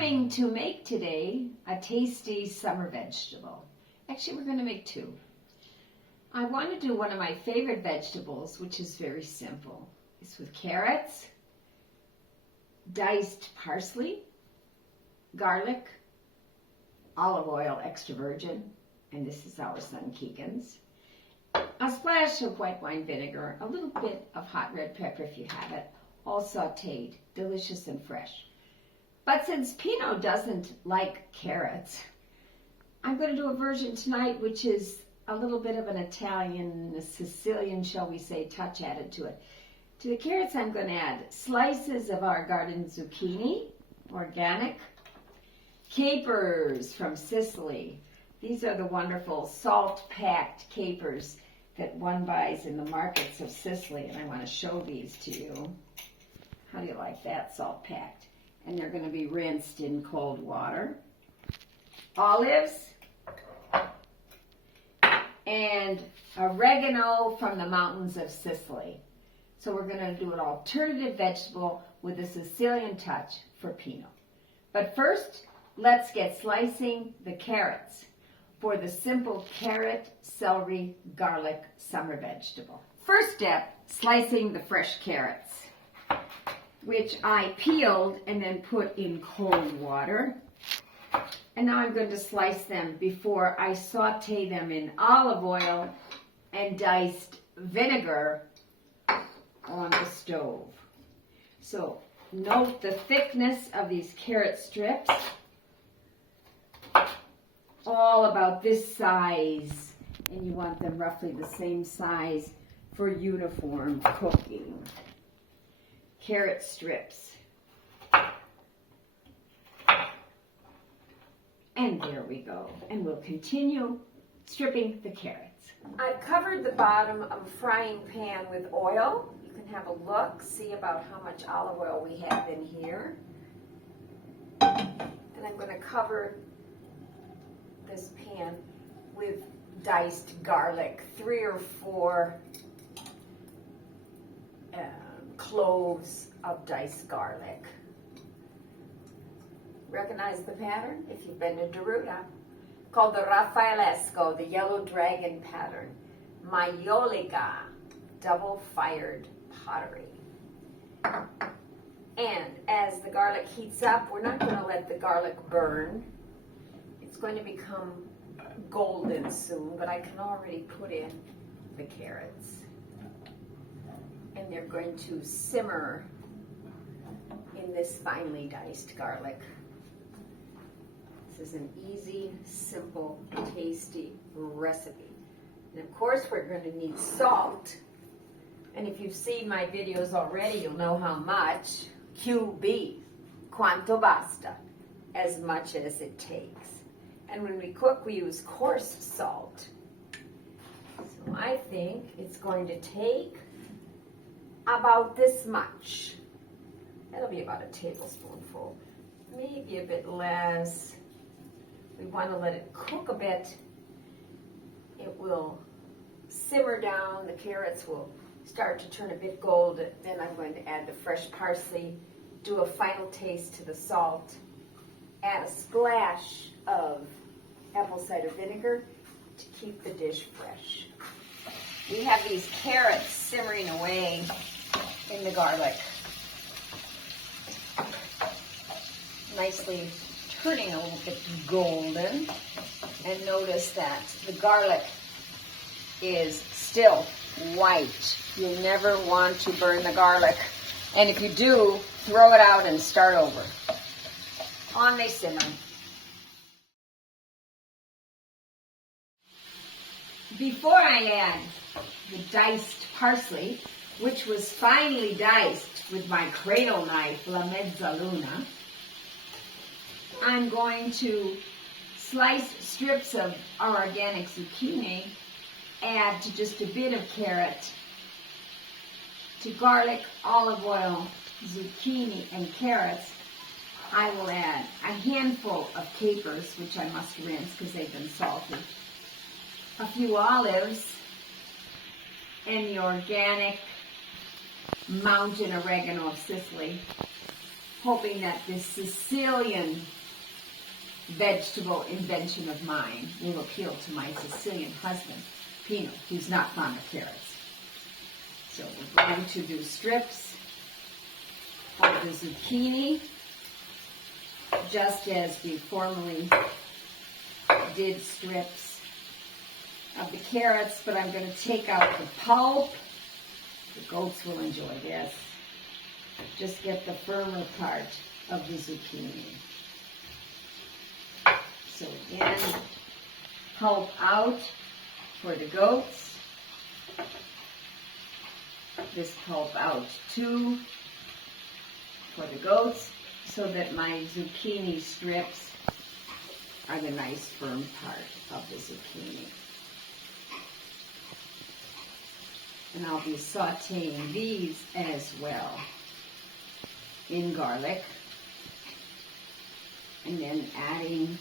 going to make today a tasty summer vegetable. Actually, we're going to make two. I want to do one of my favorite vegetables, which is very simple. It's with carrots, diced parsley, garlic, olive oil extra virgin, and this is our son Keegan's, a splash of white wine vinegar, a little bit of hot red pepper if you have it, all sauteed, delicious and fresh. But since Pino doesn't like carrots, I'm going to do a version tonight which is a little bit of an Italian, a Sicilian, shall we say, touch added to it. To the carrots, I'm going to add slices of our garden zucchini, organic, capers from Sicily. These are the wonderful salt-packed capers that one buys in the markets of Sicily, and I want to show these to you. How do you like that, salt-packed? And they're going to be rinsed in cold water. Olives and oregano from the mountains of Sicily. So we're going to do an alternative vegetable with a Sicilian touch for Pino. But first, let's get slicing the carrots for the simple carrot, celery, garlic summer vegetable. First step, slicing the fresh carrots, which I peeled and then put in cold water. And now I'm going to slice them before I saute them in olive oil and diced vinegar on the stove. So note the thickness of these carrot strips. All about this size, and you want them roughly the same size for uniform cooking. Carrot strips. And there we go. And we'll continue stripping the carrots. I've covered the bottom of a frying pan with oil. You can have a look, see about how much olive oil we have in here. And I'm going to cover this pan with diced garlic, 3 or 4 cloves of diced garlic. Recognize the pattern if you've been to Deruta? Called the Raffaelesco, the yellow dragon pattern. Maiolica, double-fired pottery. And as the garlic heats up, we're not going to let the garlic burn. It's going to become golden soon, but I can already put in the carrots. And they're going to simmer in this finely diced garlic. This is an easy, simple, tasty recipe. And of course, we're going to need salt. And if you've seen my videos already, you'll know how much. QB, quanto basta, as much as it takes. And when we cook, we use coarse salt. So I think it's going to take about this much. That'll be about a tablespoonful, maybe a bit less. We want to let it cook a bit. It will simmer down. The carrots will start to turn a bit golden. Then I'm going to add the fresh parsley, do a final taste to the salt, add a splash of apple cider vinegar to keep the dish fresh. We have these carrots simmering away in the garlic, nicely turning a little bit golden. And notice that the garlic is still white. You never want to burn the garlic. And if you do, throw it out and start over. On they simmer. Before I add the diced parsley, which was finely diced with my cradle knife, La Mezzaluna, I'm going to slice strips of our organic zucchini, add to just a bit of carrot, to garlic, olive oil, zucchini, and carrots. I will add a handful of capers, which I must rinse because they've been salted, a few olives, and the organic mountain oregano of Sicily, hoping that this Sicilian vegetable invention of mine will appeal to my Sicilian husband, Pino, who's not fond of carrots. So we're going to do strips of the zucchini, just as we formerly did strips of the carrots, but I'm going to take out the pulp. The goats will enjoy this. Just get the firmer part of the zucchini. So again, pulp out for the goats. This pulp out too for the goats, so that my zucchini strips are the nice firm part of the zucchini. And I'll be sauteing these as well in garlic, and then adding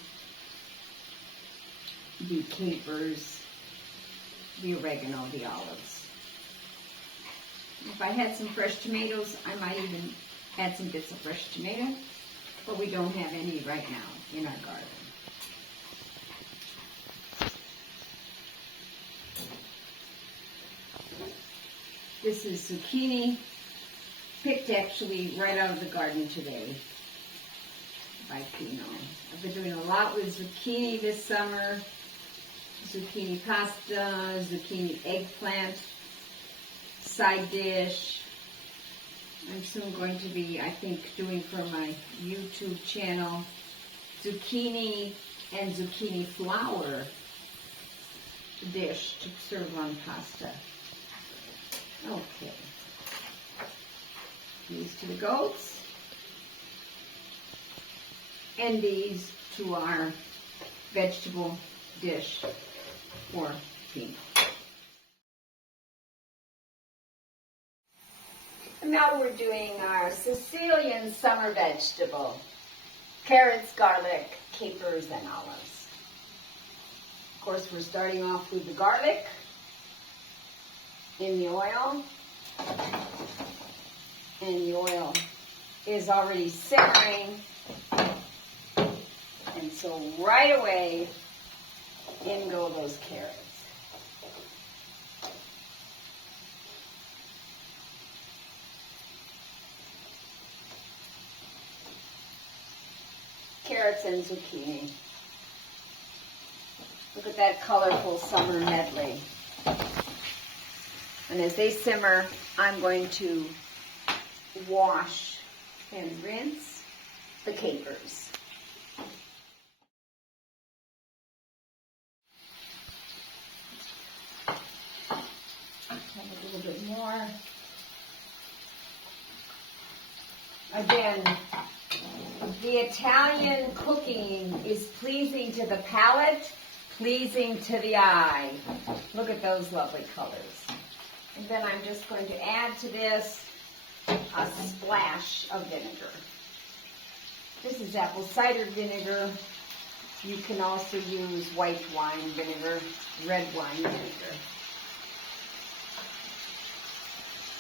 the capers, the oregano, the olives. If I had some fresh tomatoes, I might even add some bits of fresh tomato, but we don't have any right now in our garden. This is zucchini, picked actually right out of the garden today by Pino. I've been doing a lot with zucchini this summer. Zucchini pasta, zucchini eggplant, side dish. I'm soon going to be, I think, doing for my YouTube channel, zucchini and zucchini flour dish to serve on pasta. Okay. These to the goats. And these to our vegetable dish for Pino. And now we're doing our Sicilian summer vegetable. Carrots, garlic, capers, and olives. Of course, we're starting off with the garlic in the oil. And the oil is already simmering. And so right away, in go those carrots. Carrots and zucchini. Look at that colorful summer medley. And as they simmer, I'm going to wash and rinse the capers. A little bit more. Again, the Italian cooking is pleasing to the palate, pleasing to the eye. Look at those lovely colors. And then I'm just going to add to this a splash of vinegar. This is apple cider vinegar. You can also use white wine vinegar, red wine vinegar.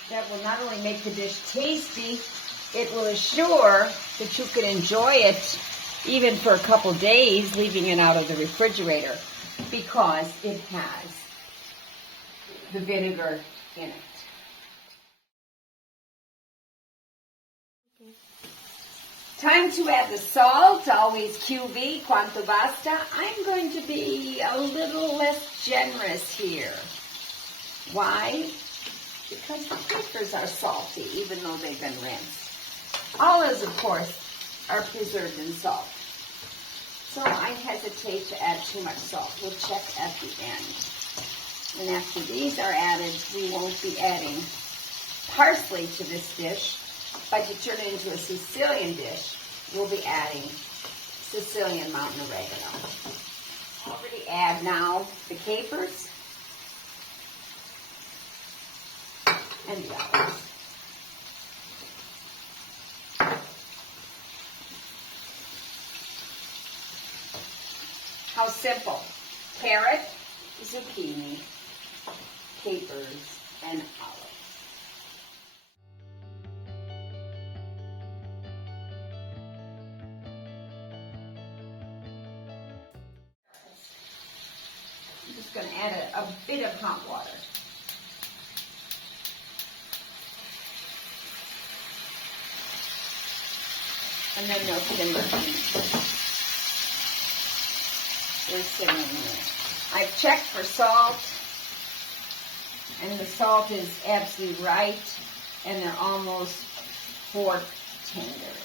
That will not only make the dish tasty, it will assure that you can enjoy it even for a couple days, leaving it out of the refrigerator, because it has the vinegar in it. Time to add the salt, always QV, quanto basta. I'm going to be a little less generous here. Why? Because the capers are salty, even though they've been rinsed. Olives, of course, are preserved in salt. So I hesitate to add too much salt. We'll check at the end. And after these are added, we won't be adding parsley to this dish, but to turn it into a Sicilian dish, we'll be adding Sicilian mountain oregano. Already add now the capers and the olives. How simple. Carrot, zucchini, capers, and olives. going to add a bit of hot water. And then they'll simmer. They're simmering there. I've checked for salt, and the salt is absolutely right, and they're almost pork tender.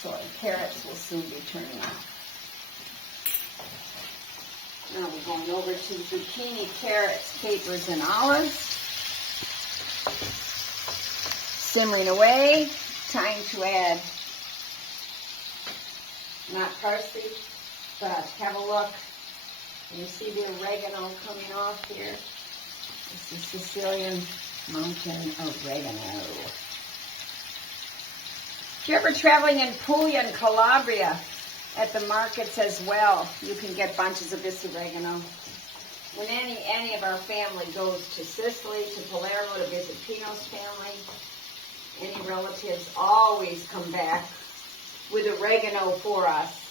So the carrots will soon be turning off. Now we're going over to zucchini, carrots, capers, and olives. Simmering away. Time to add, not parsley, but have a look. You see the oregano coming off here? This is Sicilian mountain oregano. If you're ever traveling in Puglia and Calabria, at the markets as well, you can get bunches of this oregano. When any of our family goes to Sicily, to Palermo to visit Pino's family, any relatives always come back with oregano for us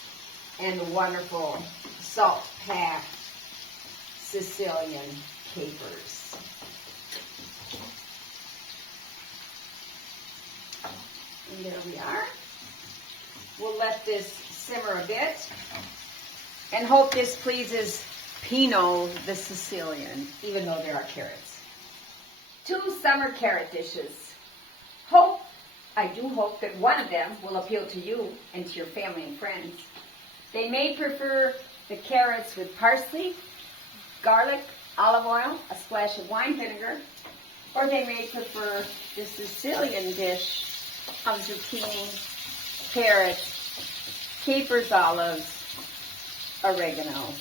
and wonderful salt-packed Sicilian capers. And there we are. We'll let this simmer a bit and hope this pleases Pino the Sicilian, even though there are carrots. 2 summer carrot dishes. I do hope that one of them will appeal to you and to your family and friends. They may prefer the carrots with parsley, garlic, olive oil, a splash of wine vinegar, or they may prefer the Sicilian dish of zucchini, carrots, capers, olives, oregano.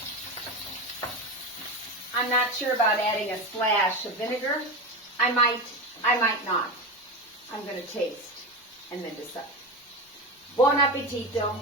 I'm not sure about adding a splash of vinegar. I might not. I'm going to taste and then decide. Buon appetito!